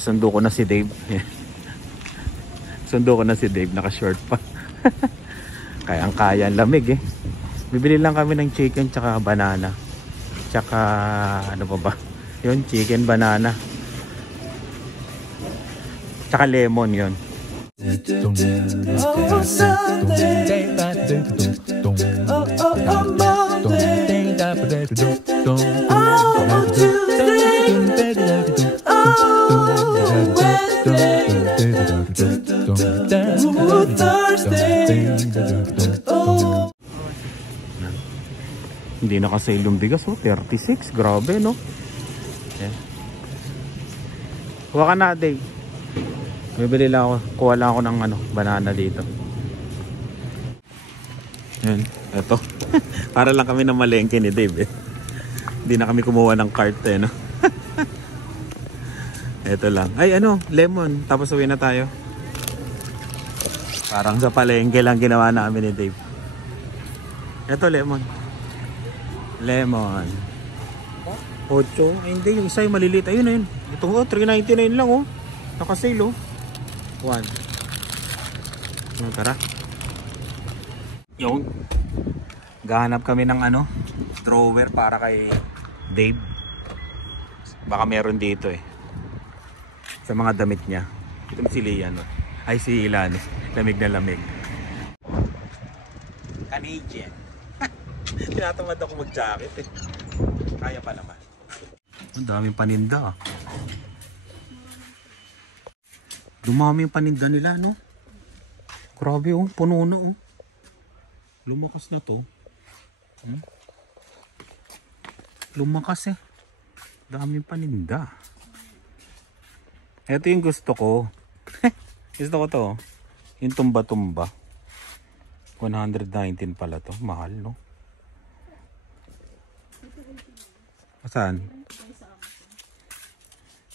Sundo ko na si Dave. Sundo ko na si Dave, naka-short pa. Kaya ang lamig eh. Bibili lang kami ng chicken tsaka banana. Tsaka ano pa ba? Yun, chicken, banana. Tsaka lemon yun. Hindi naka-sale yung bigas, oh, 36, grabe no. Yeah. Huwag ka na, Dave. Bibili lang ako, kuha lang ako ng ano, banana dito. Yan, eto. Para lang kami na malengke ni Dave eh. Hindi na kami kumuha ng cart eh, no. Eto lang. Ay ano, lemon. Tapos uwi na tayo. Parang sa palengke lang ginawa namin ni Dave. Eto lemon. Lemon. 8. Ay, hindi, yung isa yung maliliit. Ayun na yun. Ito oh, 3.99 lang oh. Naka-sale oh. 1. Tara. Yung gahanap kami ng ano, drawer para kay Dave. Baka meron dito eh. Sa mga damit niya. Ito si Lian oh. Ay si Ilan. Lamig na lamig. Canadian. Tinatamad ako mag-jacket eh. Kaya pa naman. Ang daming paninda ah. Dumami yung paninda nila no. Grabe oh, puno na oh. Lumakas na to. Lumakas eh. Daming paninda. Ito yung gusto ko. Gusto ko to. Yung tumba-tumba. 119 pala to. Mahal no. Saan?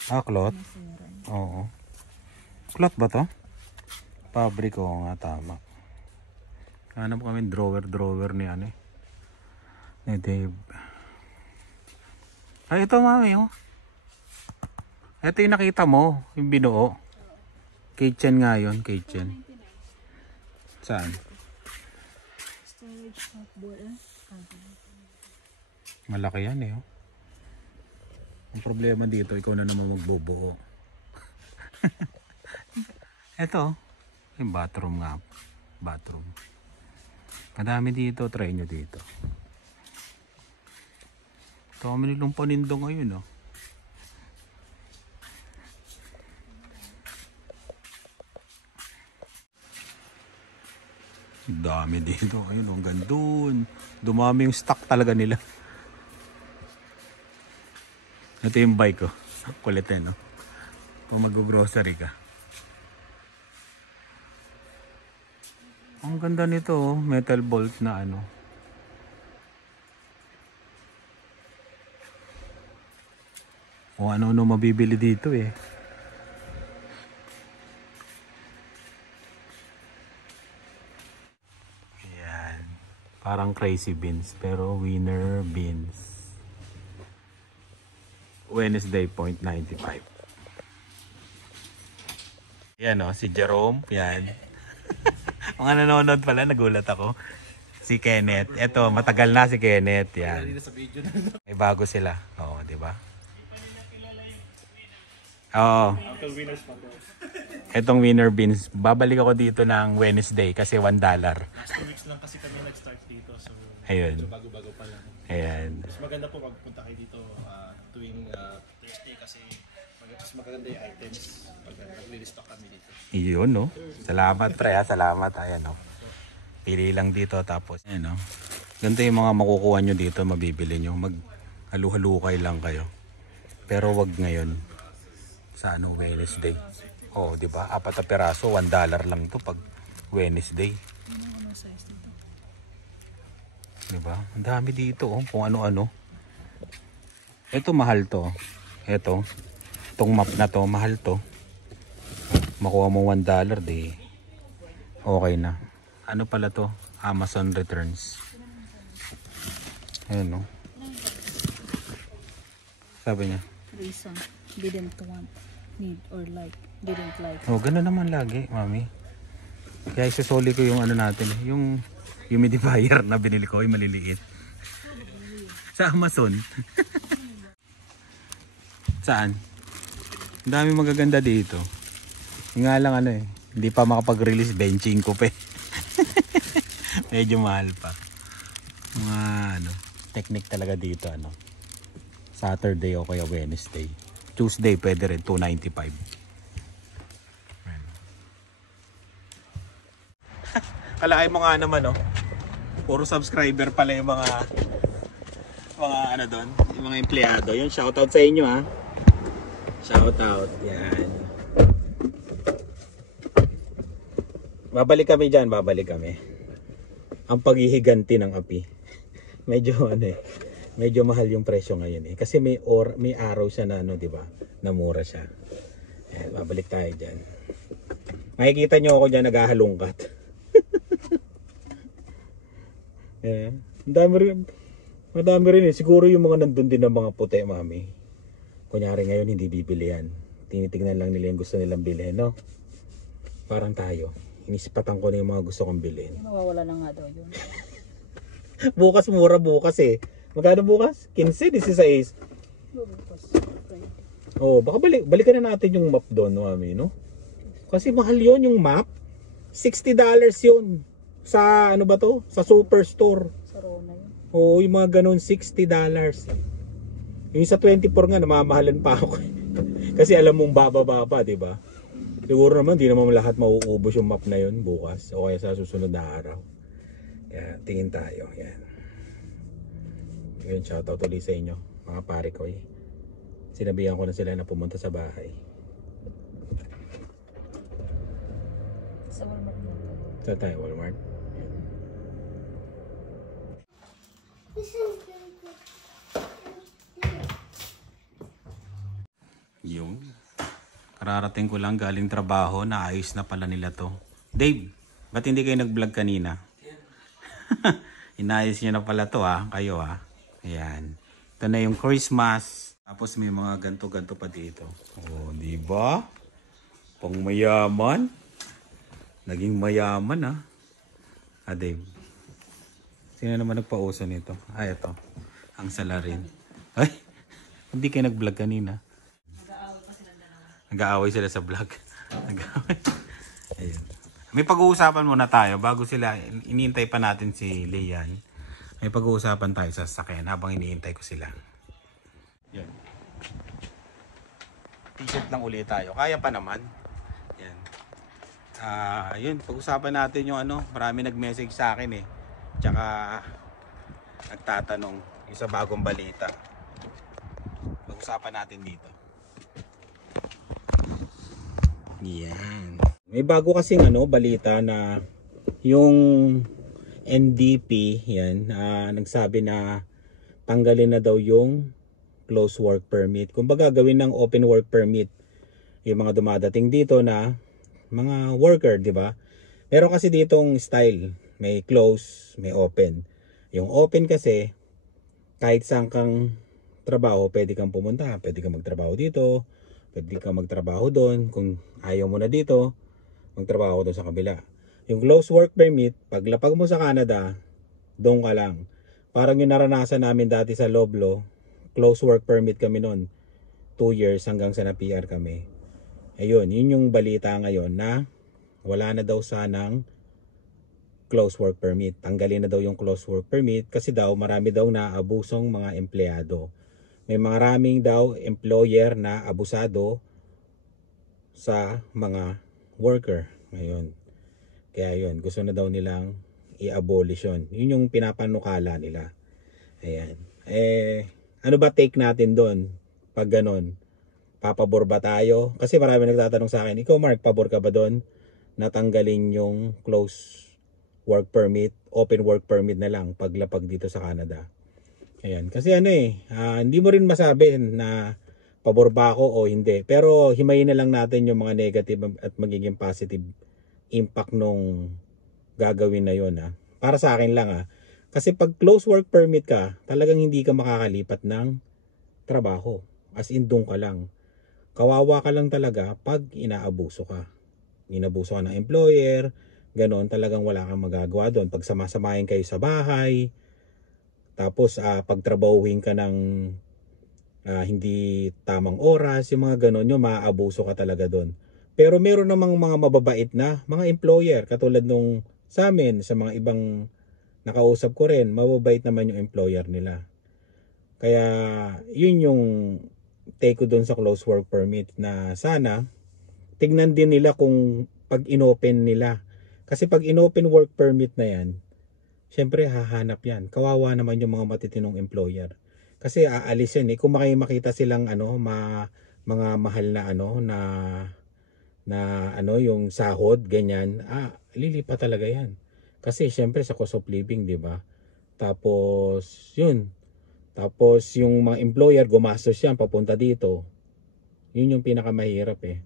Ah, cloth? Oo. Cloth ba to? Fabric ko nga, tama. Hanap kami drawer ni ano eh. Ni Dave. Ay, ito mami oh. Ito yung nakita mo, yung binuo. Kitchen nga yun, kitchen. Saan? Storage hotboard. Malaki yan eh oh. Ang problema dito, ikaw na naman magbubuo. Ito, yung bathroom nga. Bathroom. Madami dito, try nyo dito. Ito kami nilang panindo ngayon oh. Dami dito. Ayun, hanggang doon. Dumami yung stock talaga nila. Ito yung bike ko. Kulit eh, no? Kung mag-grocery ka. Ang ganda nito, oh. Metal bolt na ano. O ano-ano mabibili dito eh. Ayan. Parang crazy beans, pero winner beans. Wednesday, 0.95. Yan o, si Jerome. Yan. Mga nanonood pala, nagulat ako. Si Kenneth. Eto, matagal na si Kenneth. Yan. May bago sila. Oo, di ba? Oo. Etong winner beans. Babalik ako dito ng Wednesday kasi $1. Last 2 weeks lang kasi kami nag-start dito. So, ayun. bago-bago pa lang. Ayan. Mas maganda po pagpunta kayo dito tuwing Thursday kasi mas maganda yung items pag nag-restock kami dito. Iyon no. Salamat pre ha. Salamat. Ayan no. Pili lang dito tapos. Ayan no. Ganito yung mga makukuha nyo dito. Mabibili nyo. Mag-halu-halukay lang kayo. Pero wag ngayon. Sa ano Wednesday. Oh di ba? 4 na piraso. $1 lang to pag Wednesday. Diba? Ang dami dito oh, kung ano-ano. Ito mahal to. Ito. Itong map na to, mahal to. Makuha mo $1, di okay na. Ano pala to? Amazon returns. Ayun no. Sabi niya. Reason. Didn't want. need or like didn't like. Oh, gano'n naman lagi, mami. Kaya isusoli ko yung ano natin, yung humidifier na binili ko, yung maliliit. Sa Amazon. Saan? Ang dami magaganda dito. Yung nga lang ano hindi pa makapag-release, benching ko pa eh. Medyo mahal pa. Mga ano, technique talaga dito ano. Saturday o kaya Wednesday. Tuesday pwede rin, $295. Kalahin mo nga naman puro subscriber pala yung mga ano doon, yung mga empleyado. Yun, shoutout sa inyo ha. Shoutout, yan. Babalik kami dyan, babalik kami. Ang paghihiganti ng api. Medyo medyo mahal yung presyo ngayon kasi may araw siya na di ba? Na mura siya. Yan, babalik tayo diyan. Makikita niyo ako diyan naghahalungkat. Madami rin siguro yung mga nandun din ng mga puti, mami. Kunyari ngayon hindi bibili yan. Tinitignan lang nila yung gusto nilang bilhin, no? Parang tayo. Inisipatan ko na yung mga gusto kong bilhin. Mawawala na nga daw yun. Bukas mura bukas eh. Magkano bukas? 15, 16. Bukas. Oh, baka balikan na natin yung map doon, mami, no? Kasi mahal yon yung map. $60 yun. Sa ano ba to? Sa superstore. Sa Rona yun. Oo, yung mga ganun, $60. Yung sa 24 nga, namamahalan pa ako. Kasi alam mong baba-baba, di ba? Siguro naman, di naman lahat mauubos yung map na yun bukas. O kaya sa susunod na araw. Kaya, tingin tayo. Yan. Yun, shoutout ulit sa inyo, mga pare ko eh. Sinabihan ko na sila na pumunta sa bahay. Sa Walmart na. Sa tayo, Walmart. Yung kararating ko lang galing trabaho, naayos na pala nila to. Dave, ba't hindi kayo nag-vlog kanina? Inayos nyo na pala to kayo Ayan. Ito na yung Christmas. Tapos may mga ganto-ganto pa dito. Oh, di ba? Pang mayaman. Naging mayaman Dave. Sino naman nagpauso nito? Ito. Ang salarin. Ay, hindi kayo nag-vlog kanina. Nag-aaway sila sa vlog. Nag-aaway. Ayun. May pag-uusapan muna tayo bago sila. Iniintay pa natin si Lian. May pag-uusapan tayo sa sasakyan habang iniintay ko sila. Yan. T-shirt lang ulit tayo. Kaya pa naman. Yan. Ayun, pag-usapan natin yung marami nag-message sa akin Tsaka nagtatanong yung sa bagong balita. Pag-usapan natin dito. Yan. May bago kasing balita na yung NDP nagsabi na tanggalin na daw yung close work permit. Kumbaga gawin ng open work permit yung mga dumadating dito na mga worker, di ba? Meron kasi ditong style, may close, may open. Yung open kasi kahit saan kang trabaho, pwede kang pumunta, pwede kang magtrabaho dito, pwede kang magtrabaho doon. Kung ayaw mo na dito, magtrabaho doon sa kabila. Yung close work permit, paglapag mo sa Canada, doon ka lang. Parang yung naranasan namin dati sa Loblo, close work permit kami noon. 2 years hanggang sa na-PR kami. Ayun, yun yung balita ngayon na wala na daw sanang close work permit. Tanggalin na daw yung close work permit kasi daw marami daw na abusong mga empleyado. May maraming daw employer na abusado sa mga worker ngayon. Kaya yun, gusto na daw nilang i-abolish yun. Yun yung pinapanukala nila. Ayan. Ano ba take natin doon? Pag ganon, papabor ba tayo? Kasi marami nagtatanong sa akin, ikaw Mark, pabor ka ba doon? Natanggalin yung close work permit, open work permit na lang paglapag dito sa Canada. Ayan. Kasi hindi mo rin masabi na pabor ba ako o hindi. Pero himayin na lang natin yung mga negative at magiging positive impact nung gagawin na yun Para sa akin lang Kasi pag close work permit ka, talagang hindi ka makakalipat ng trabaho. As in doon ka lang. kawawa ka lang talaga pag inaabuso ka. Inabuso ka ng employer, ganon, talagang wala kang magagawa doon. Pag samasamahin kayo sa bahay, tapos pagtrabahuhin ka ng hindi tamang oras, yung mga ganon, yung maaabuso ka talaga doon. Pero meron namang mga mababait na mga employer, katulad nung sa amin, sa mga ibang nakausap ko rin, mababait naman yung employer nila. Kaya yun yung take ko doon sa close work permit, na sana tignan din nila kung pag inopen nila. Kasi pag inopen work permit na yan, syempre hahanap yan. Kawawa naman yung mga matitinong employer. Kasi aalis yan eh. Kung makita silang mga mahal na yung sahod, ganyan, lilipat talaga yan. Kasi syempre sa cost of living, di ba? Tapos yun. Tapos yung mga employer gumastos yan papunta dito. Yun yung pinakamahirap eh.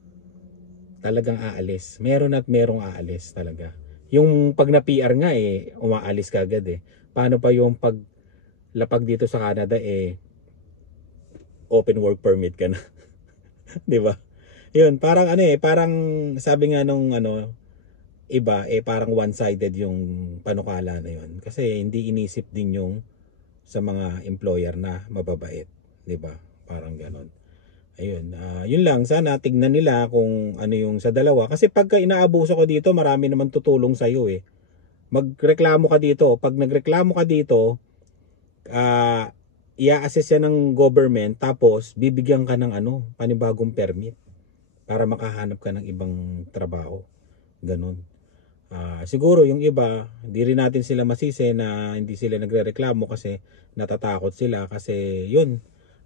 Talagang aalis. Meron at merong aalis talaga. Yung pag na PR nga eh, umaalis ka agad eh. Paano pa yung paglapag dito sa Canada eh, open work permit ka na. 'Di ba? Yun, parang parang sabi nga nung iba parang one-sided yung panukala na yun. Kasi hindi inisip din yung sa mga employer na mababait, 'di ba? Parang ganon. Ayun, yun lang, sana tignan nila kung ano yung sa dalawa. Kasi pagka inaabuso ko dito, marami naman tutulong sa iyo eh. Magreklamo ka dito. Pag nagreklamo ka dito, i-assess yan ng government, tapos bibigyan ka ng panibagong permit para makahanap ka ng ibang trabaho. Ganon. Siguro yung iba, hindi rin natin sila masisi na hindi sila nagrereklamo kasi natatakot sila kasi yun,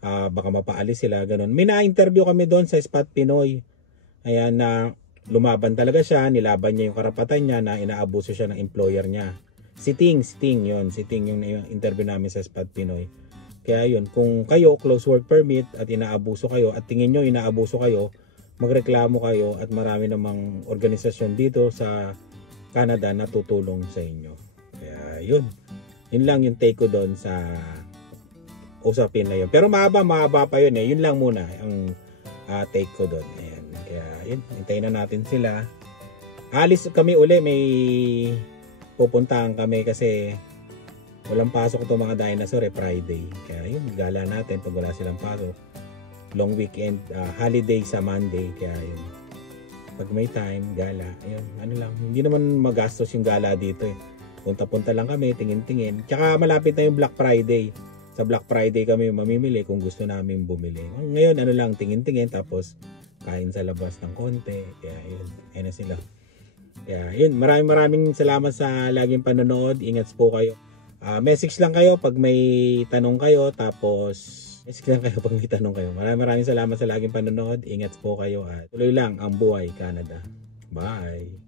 baka mapaalis sila, ganun. May na-interview kami doon sa Spot Pinoy. Ayan, na lumaban talaga siya, nilaban niya yung karapatan niya na inaabuso siya ng employer niya. Si Ting yung interview namin sa Spot Pinoy. Kaya yun, kung kayo close work permit at inaabuso kayo at tingin nyo inaabuso kayo, magreklamo kayo at marami namang organisasyon dito sa Canada na tutulong sa inyo. Kaya yun lang yung take ko doon sa usapin na yun. Pero mahaba pa yun eh. Yun lang muna ang take ko doon. Ayan. Kaya yun, hintayin na natin sila. Alis kami uli, may pupuntahan kami kasi walang pasok itong mga dinosaur Friday. Kaya yun, gala natin pag wala silang pasok. Long weekend, holiday sa Monday. Kaya yun, pag may time, gala. Ayun, lang, hindi naman magastos yung gala dito eh. Punta-punta lang kami, tingin-tingin. Tsaka malapit na yung Black Friday. Sa Black Friday kami mamimili kung gusto namin bumili. Ngayon lang, tingin-tingin, tapos kain sa labas ng konti. Kaya yun, ayun na sila. Kaya yun, maraming salamat sa laging panonood. Ingat po kayo. Message lang kayo pag may tanong kayo. Tapos message lang kayo pag may tanong kayo. Maraming salamat sa laging panonood. Ingat po kayo at tuloy lang ang buhay Canada. Bye!